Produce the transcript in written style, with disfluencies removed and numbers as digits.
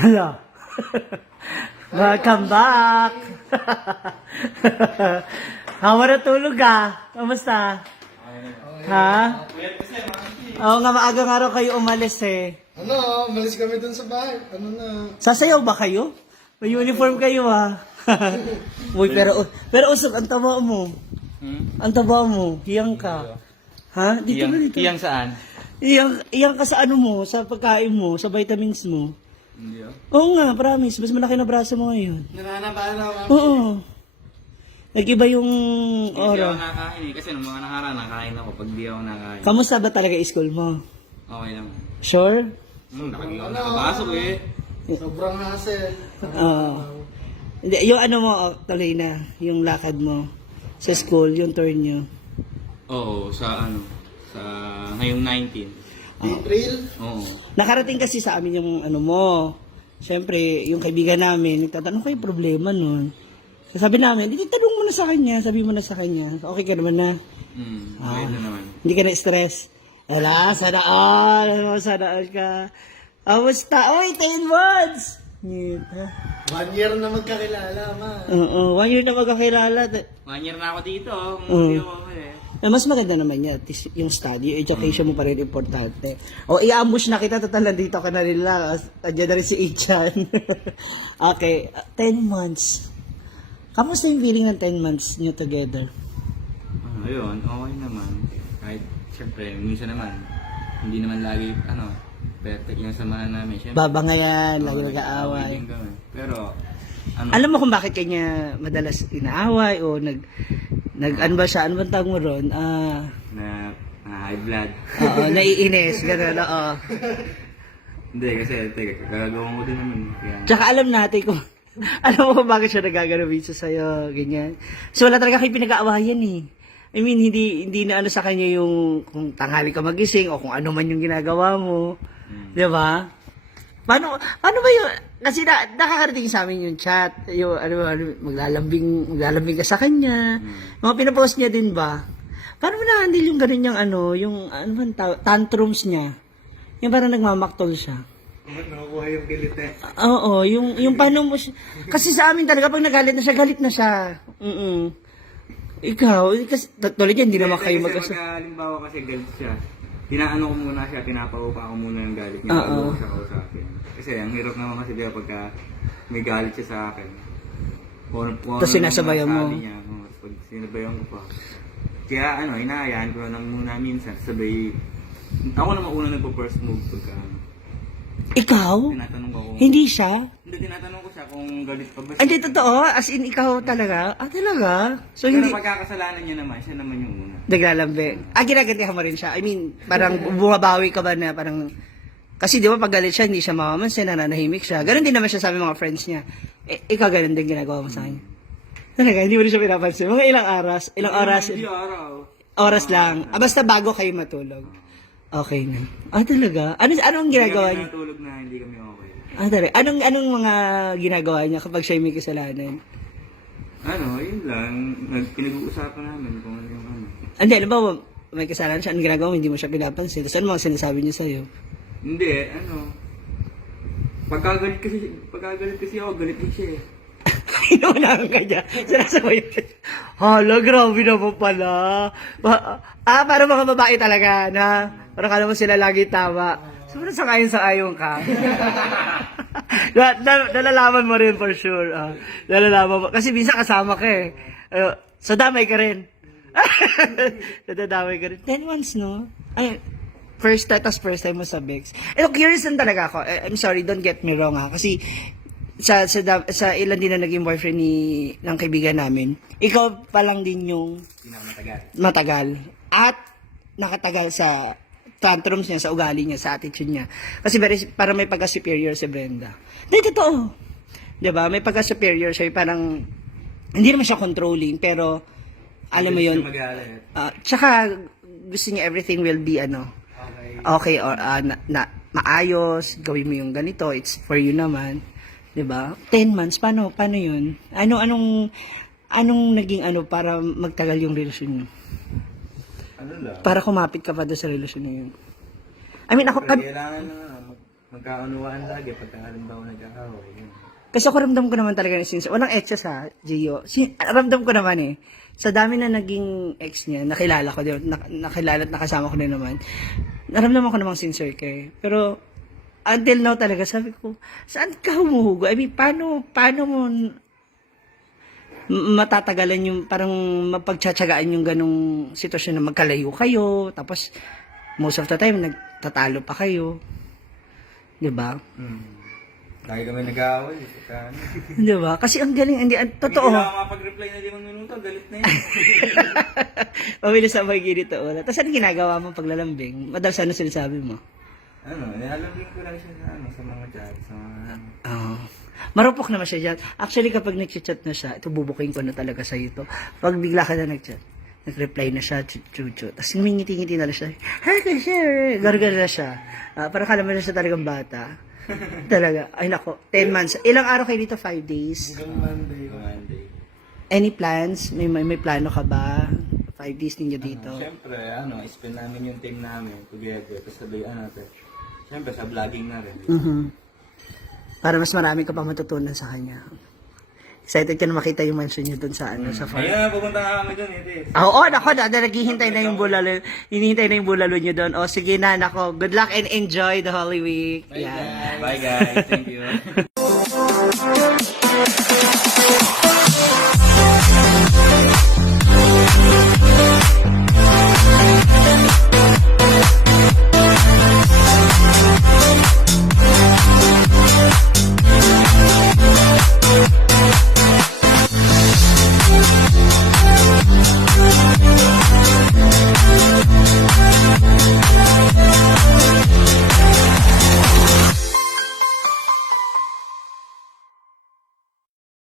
Hala. Welcome back. Hawa na tulog Kamusta? Ha? Oo nga, maaga nga raw kayo umalis eh. Ano, umalis kami dun sa bahay. Ano na? Sasayaw ba kayo? May uniform kayo Uy, pero usok, ang taba mo. Ang taba mo, hiyang ka. Ha? Dito Iyang, na dito. iyang saan? Iyang ka sa ano mo, sa pagkain mo, sa vitamins mo. Hindi Oo nga, promise. Mas malaki na braso mo ngayon. Nananabahan na ako. Oo. Nag-iba yung Hindi ako aura. nakain eh. Kasi nung mga nakaraan, nakain ako pag di ako nakain. Kamusta ba talaga school mo? Okay lang. Sure? Lagi ako nakapasok eh. Sobrang hassle. Oo. Hindi, yung ano mo, tuloy na. Yung lakad mo sa school, yung turn nyo. Oo, sa ano, sa ngayong 19. April? Oo. Nakarating kasi sa amin yung ano mo. Siyempre, yung kaibigan namin, nagtatanong kayo problema nun. Sabi namin, hindi, tanong mo na sa kanya, sabi mo na sa kanya. Okay ka naman na. Okay na naman. Hindi ka na-stress. Wala, sana all. Sana all ka. Kamusta? Oy, 10 months! Ngita. 1 year na magkakilala, ma. Oo, 1 year na magkakilala. 1 year na ako dito. Mm. Hindi ako eh. Mas maganda naman yan, at least yung study, yung education mo pa rin importante. O, i-ambush na kita, total nandito ka na rin lang. Andiyan na rin si Ichan. Okay, 10 months. Kamusta yung feeling ng 10 months nyo together? Ayun, okay naman. Kahit, syempre, minsan naman, hindi naman lagi, perfect yung samahan namin. Syempre, Babangayan, lagi oo, nag-aaway. din kami. Pero, Alam mo kung bakit kanya madalas inaaway o ano ba siya, ano bang tawag mo ron? na high blood. Oo, naiinis, gano'n, oo. Hindi, kasi, gagawin ko din naman. Kaya, Tsaka alam natin kung, alam mo kung bakit siya nagagano minsan sa'yo, ganyan. So wala talaga kayo pinag-aawayan eh. I mean, hindi na ano sa kanya yung kung tanghali ka magising o kung ano man yung ginagawa mo. Di ba? Paano ba yun? Kasi nakakarating sa amin yung chat, yung maglalambing ka sa kanya. Mga pinapost niya din ba? Paano mo na-handle yung ganun yung tantrums niya? Yung parang nagmamaktol siya. Bakit nakukuha yung kilit eh? Oo, yung paano mo siya. Kasi sa amin talaga, pag nagalit na siya, galit na siya. Ikaw, kasi tulad yan, hindi naman kayo Kasi halimbawa kasi galit siya, tinaano ko muna siya, pinapaupa ko muna ng galit niya bago ko siya kausapin. Kasi ang hirap naman kasi diba pagka may galit siya sa akin. Tapos sinasabayan mo. Niya, pag sinabayan ko pa. Kaya hinahayaan ko na lang muna minsan, sabay, ako na mauna nagpo-first move pagka Ikaw? tinatanong ko kung, Hindi siya? hindi, tinatanong ko siya kung galit pa ba siya. Hindi, totoo? As in, ikaw talaga? Talaga? So, Pero hindi... pagkakasalanan niya naman, siya naman yung una. Naglalambing. Ginagantihan mo rin siya. I mean, parang bumabawi ka ba na parang... Kasi di ba pag galit siya, hindi siya mamamansin, nananahimik siya. Ganon din naman siya sa mga friends niya. Ikaw ganon din ginagawa mo sa kanya. Talaga, hindi mo rin siya pinapansin. Mga ilang oras? Hindi araw. Oras lang. Basta bago kayo matulog. Okay na. Talaga? Anong ginagawa niya? Hindi kami natulog na hindi kami okay. Talaga. Anong mga ginagawa niya kapag siya may kasalanan? Yun lang. Pinag-uusapan namin kung ano yung ano. Hindi, alam ba, may kasalanan siya, anong ginagawa mo, hindi mo siya pinapansin. Tapos ano mga sinasabi niya sa'yo? Hindi, pagkagalit kasi ako, galit din siya eh. Inuunahan ka niya. Sinasabi yun. Hala, grabe naman pala. Para mga babae talaga na parang kala mo sila lagi tama. Sobrang sangayon ka. Nalalaman mo rin for sure. Nalalaman mo. Kasi minsan kasama ka eh. So damay ka rin. Nadadamay ka rin. 10 months, no? Ay, first time mo sa Bex. Curious lang talaga ako. I'm sorry, don't get me wrong Kasi sa ilan din na naging boyfriend ng kaibigan namin, ikaw pa lang din yung matagal. At nakatagal sa tantrums niya, sa ugali niya, sa attitude niya. Kasi parang may pagka-superior si Brenda. Hindi, totoo. Diba? May pagka-superior siya. Parang, hindi naman siya controlling, pero, alam mo yun. Tsaka, gusto niya everything will be, okay, or maayos, gawin mo yung ganito, it's for you naman. 'Di ba? 10 months, paano 'yun? Anong naging para magtagal yung relasyon niyo? Ano lang? Para kumapit ka pa doon sa relasyon na 'yun. I mean, ako Kailangan na magkaunawaan lagi pagka halimbawa nag-aaway. Yun. Kasi ako ramdam ko naman talaga ni sincere. Walang excess ha, Gio. Ramdam ko naman eh. Sa dami na naging ex niya, nakilala ko din, nakilala at nakasama ko din naman. Naramdaman ko namang sincere kay. Pero, until now talaga, sabi ko, saan ka humuhugo? I mean, paano mo matatagalan yung, parang mapagtsatsagaan yung ganong sitwasyon na magkalayo kayo, tapos, most of the time, nagtatalo pa kayo. Diba? Lagi kami nag-aaway. Pagka ano. Diba? Kasi ang galing, hindi, totoo. Hindi na ako mapag-reply na 5 minuto, galit na yun. Mabilis sa pagiging ito ulit. Tapos ano ginagawa mo paglalambing? Madalas ano sinasabi mo? Ano, nilalambing ko lang siya sa mga chat, sa mga Marupok naman siya dyan. Actually, kapag nag-chat na siya, ito bubukuin ko na talaga sa ito. Pag bigla ka na nag-chat, nag-reply na siya, chuchu. Tapos ngiti-ngiti na lang siya. Hi, sure. Gargar na siya. Parang kala mo na siya talagang bata. Talaga. Ay nako, 10 months. Ilang araw kayo dito? 5 days? Hanggang Monday. Monday. Any plans? May plano ka ba? 5 days ninyo dito? Siyempre, spend namin yung time namin together. Tapos sabihan natin. Siyempre, sa vlogging na rin. Para mas marami ka pa matutunan sa kanya. Excited ka na makita yung mansion niyo dun sa sa farm. Ayun na, pupunta na kami dun, ito. Oo, nako, naghihintay na yung bulalo. Hinihintay na yung bulalo niyo doon. O sige na, nako. Good luck and enjoy the Holy Week. Bye guys, thank you.